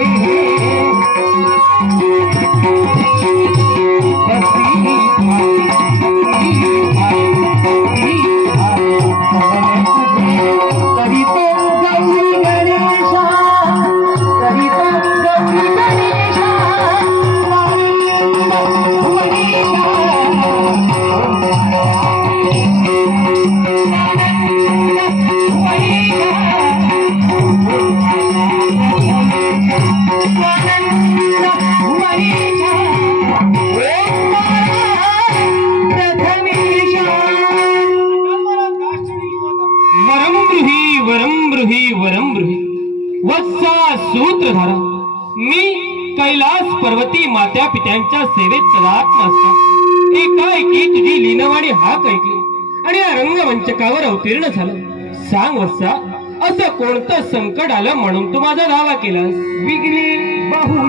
Thank you. सूत्रधारा मी कैलास पर्वती मात्या पित्यांच्या सेवेत सदात्म असता एकाएकी तुझी लीनवाणी हाक ऐकली आणि या रंगमंचकावर अवतीर्ण झालं. सांग वत्सा असं कोणतं संकट आलं म्हणून तू माझा दावा केलास? विघ्ने बहु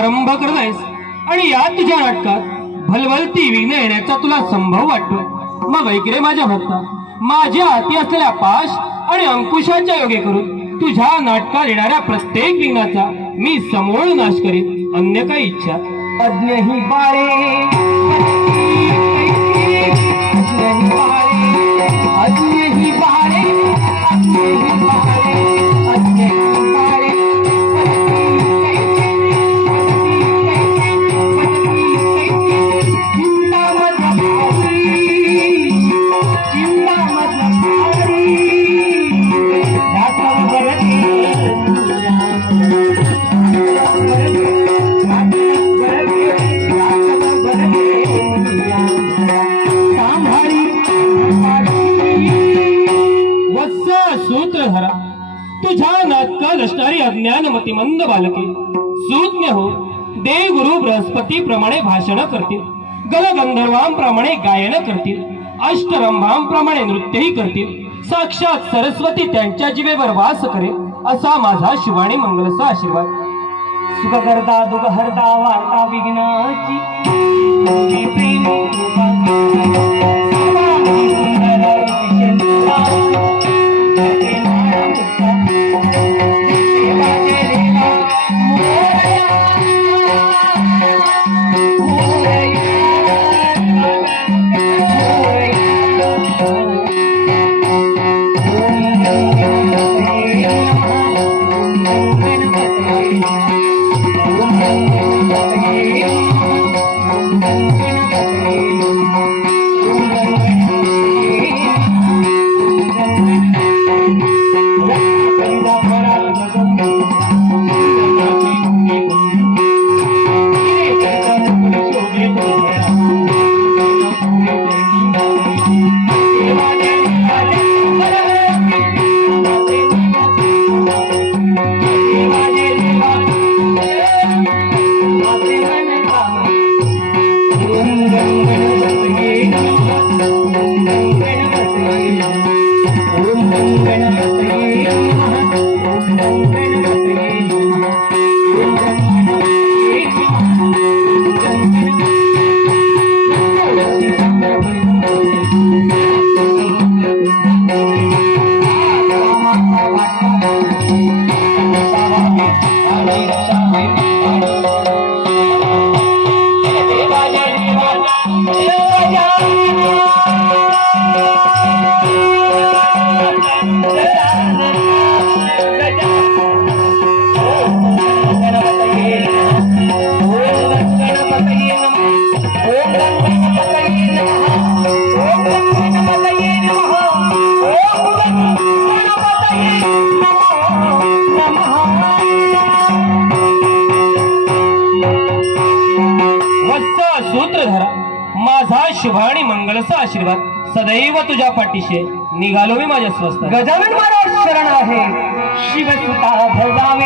नाटकाला प्रारंभ करलायस आणि या तुझ्या नाटकात भलभलती विघ्न येण्याचा तुला संभव वाटतो. मग ऐकरे माझ्या भक्ता. माझ्या हाती असलेल्या पाश आणि अंकुशाच्या योगे करून तुझ्या नाटकात येणाऱ्या प्रत्येक विघ्नाचा मी समोर नाश करीत अन्य काही इच्छा. अज्ञ ही बाळे. ज्ञानमती मंद बालके सूज्ञ हो देवगुरु बृहस्पती प्रमाणे भाषण करतील गलगंधर्वांप्रमाणे गायन करतील अष्टरंभांप्रमाणे नृत्यही करतील साक्षात सरस्वती त्यांच्या जीवेवर वास करेल असा माझा शिवाणी मंगलचा आशीर्वाद. सुख करता दुःख हरता वार्ता विघ्नाची प्रेम सुंदर वत्सा शुभ आणि मंगलचा आशीर्वाद. सदैव तुझ्या पाठीशी निघालो मी माझ्या स्वस्त गजानन महाराज शरण आहे. शिवसुता भजावे